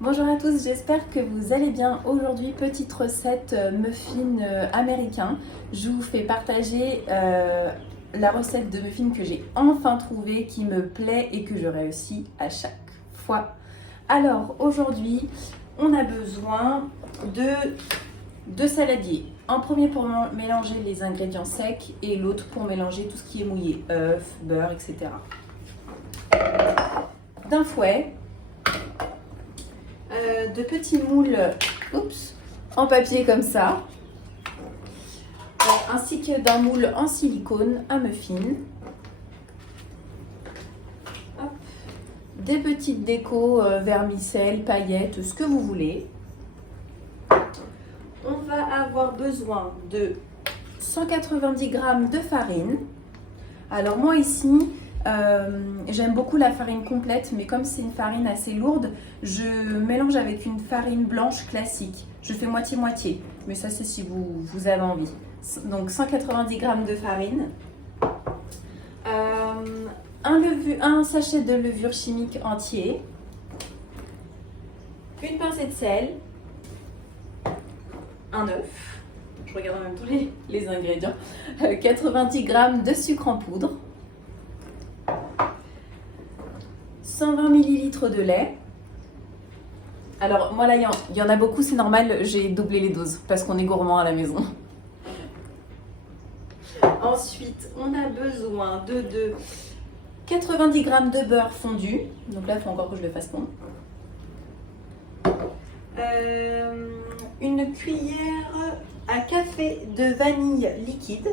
Bonjour à tous, j'espère que vous allez bien. Aujourd'hui, petite recette muffin américain. Je vous fais partager la recette de muffin que j'ai enfin trouvée, qui me plaît et que je réussis à chaque fois. Alors aujourd'hui, on a besoin de deux saladiers. Un premier pour mélanger les ingrédients secs et l'autre pour mélanger tout ce qui est mouillé, œufs, beurre, etc. D'un fouet, de petits moules en papier comme ça, ainsi que d'un moule en silicone à muffin. Hop. Des petites décos, vermicelles, paillettes, ce que vous voulez. On va avoir besoin de 190 g de farine. Alors moi ici, j'aime beaucoup la farine complète, mais comme c'est une farine assez lourde, je mélange avec une farine blanche classique. Je fais moitié-moitié, mais ça c'est si vous avez envie. Donc 190 g de farine, un sachet de levure chimique entier, une pincée de sel, un œuf, je regarde en même temps les ingrédients, 90 g de sucre en poudre, 120 ml de lait. Alors moi là, il y en a beaucoup, c'est normal, j'ai doublé les doses parce qu'on est gourmand à la maison. Ensuite, on a besoin de 90 g de beurre fondu. Donc là, il faut encore que je le fasse fondre. Une cuillère à café de vanille liquide.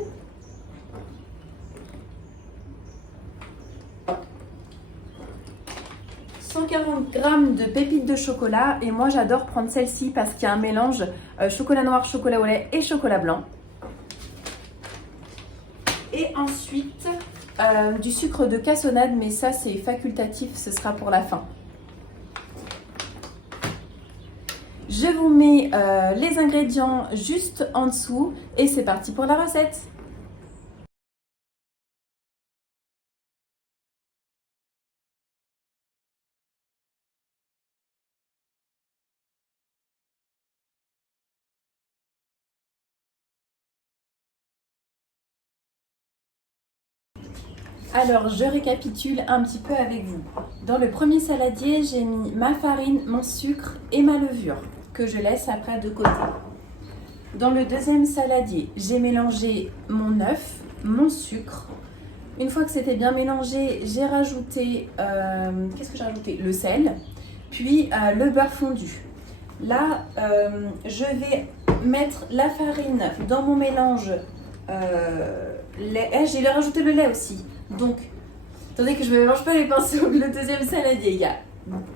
« 140 g de pépites de chocolat, et moi j'adore prendre celle-ci parce qu'il y a un mélange chocolat noir, chocolat au lait et chocolat blanc. Et ensuite du sucre de cassonade, mais ça c'est facultatif, ce sera pour la fin. Je vous mets les ingrédients juste en dessous et c'est parti pour la recette. Alors, je récapitule un petit peu avec vous. Dans le premier saladier, j'ai mis ma farine, mon sucre et ma levure, que je laisse après de côté. Dans le deuxième saladier, j'ai mélangé mon œuf, mon sucre. Une fois que c'était bien mélangé, j'ai rajouté, qu'est-ce que j'ai rajouté? Le sel, puis le beurre fondu. Là, je vais mettre la farine dans mon mélange lait. J'ai rajouté le lait aussi. Donc, attendez que je ne mélange pas les pinceaux. Le deuxième saladier, il y a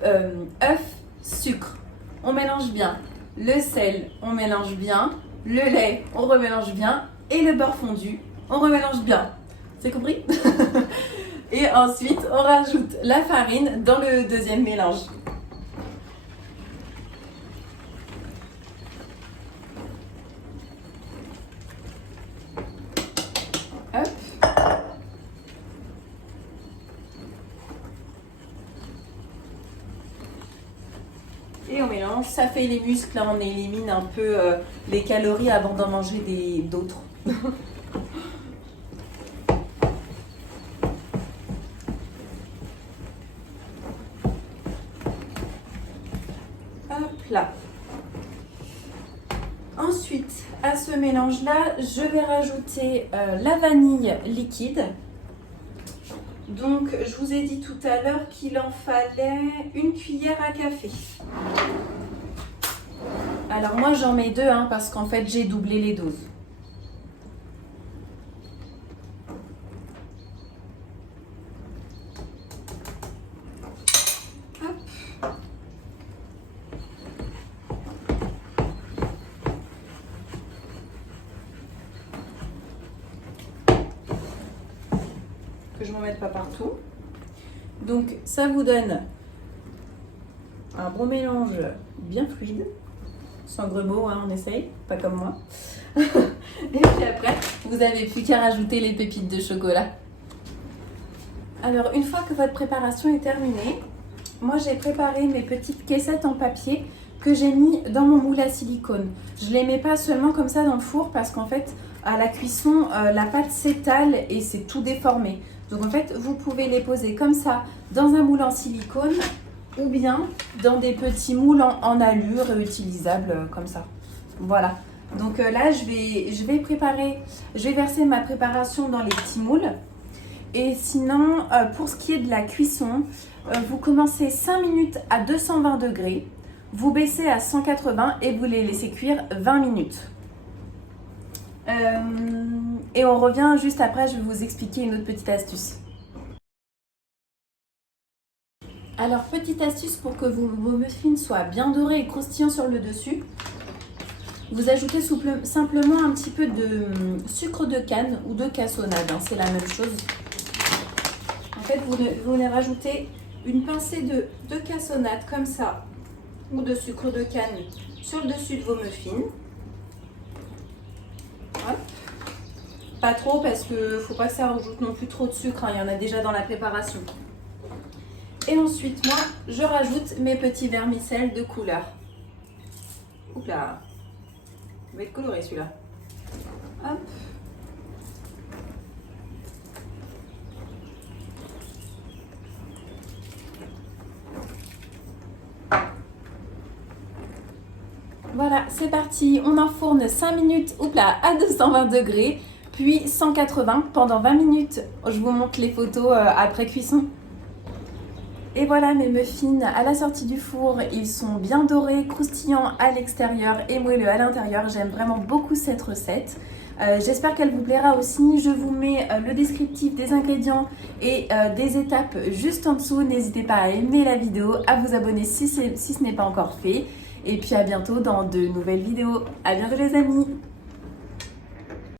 œuf, sucre, on mélange bien. Le sel, on mélange bien. Le lait, on remélange bien. Et le beurre fondu, on remélange bien. C'est compris? Et ensuite, on rajoute la farine dans le deuxième mélange. Hop. Et on mélange, ça fait les muscles, là on élimine un peu les calories avant d'en manger d'autres. Hop là. Ensuite, à ce mélange-là, je vais rajouter la vanille liquide. Donc, je vous ai dit tout à l'heure qu'il en fallait une cuillère à café. Alors moi, j'en mets deux parce qu'en fait, j'ai doublé les doses. Hop. Que je m'en mette pas partout. Donc ça vous donne un bon mélange bien fluide, sans grumeaux, on essaye, pas comme moi. Et puis après, vous n'avez plus qu'à rajouter les pépites de chocolat. Alors une fois que votre préparation est terminée, moi j'ai préparé mes petites caissettes en papier que j'ai mis dans mon moule à silicone. Je ne les mets pas seulement comme ça dans le four parce qu'en fait, à la cuisson, la pâte s'étale et c'est tout déformé. Donc en fait, vous pouvez les poser comme ça dans un moule en silicone ou bien dans des petits moules en alu réutilisables comme ça. Voilà. Donc là, je vais verser ma préparation dans les petits moules. Et sinon, pour ce qui est de la cuisson, vous commencez 5 minutes à 220 degrés, vous baissez à 180 et vous les laissez cuire 20 minutes. Et on revient juste après, je vais vous expliquer une autre petite astuce. Alors, petite astuce pour que vos muffins soient bien dorés et croustillants sur le dessus. Vous ajoutez simplement un petit peu de sucre de canne ou de cassonade, hein, c'est la même chose. En fait, vous venez rajouter une pincée de cassonade comme ça, ou de sucre de canne sur le dessus de vos muffins. Hop. Pas trop parce qu'il ne faut pas que ça rajoute non plus trop de sucre, hein, il y en a déjà dans la préparation. Et ensuite, moi, je rajoute mes petits vermicelles de couleur. Oups là, il va être coloré celui-là. Hop. Voilà, c'est parti. On enfourne 5 minutes à 220 degrés, puis 180 pendant 20 minutes. Je vous montre les photos après cuisson. Et voilà mes muffins à la sortie du four. Ils sont bien dorés, croustillants à l'extérieur et moelleux à l'intérieur. J'aime vraiment beaucoup cette recette. J'espère qu'elle vous plaira aussi. Je vous mets le descriptif des ingrédients et des étapes juste en dessous. N'hésitez pas à aimer la vidéo, à vous abonner si ce n'est pas encore fait. Et puis à bientôt dans de nouvelles vidéos. À bientôt les amis!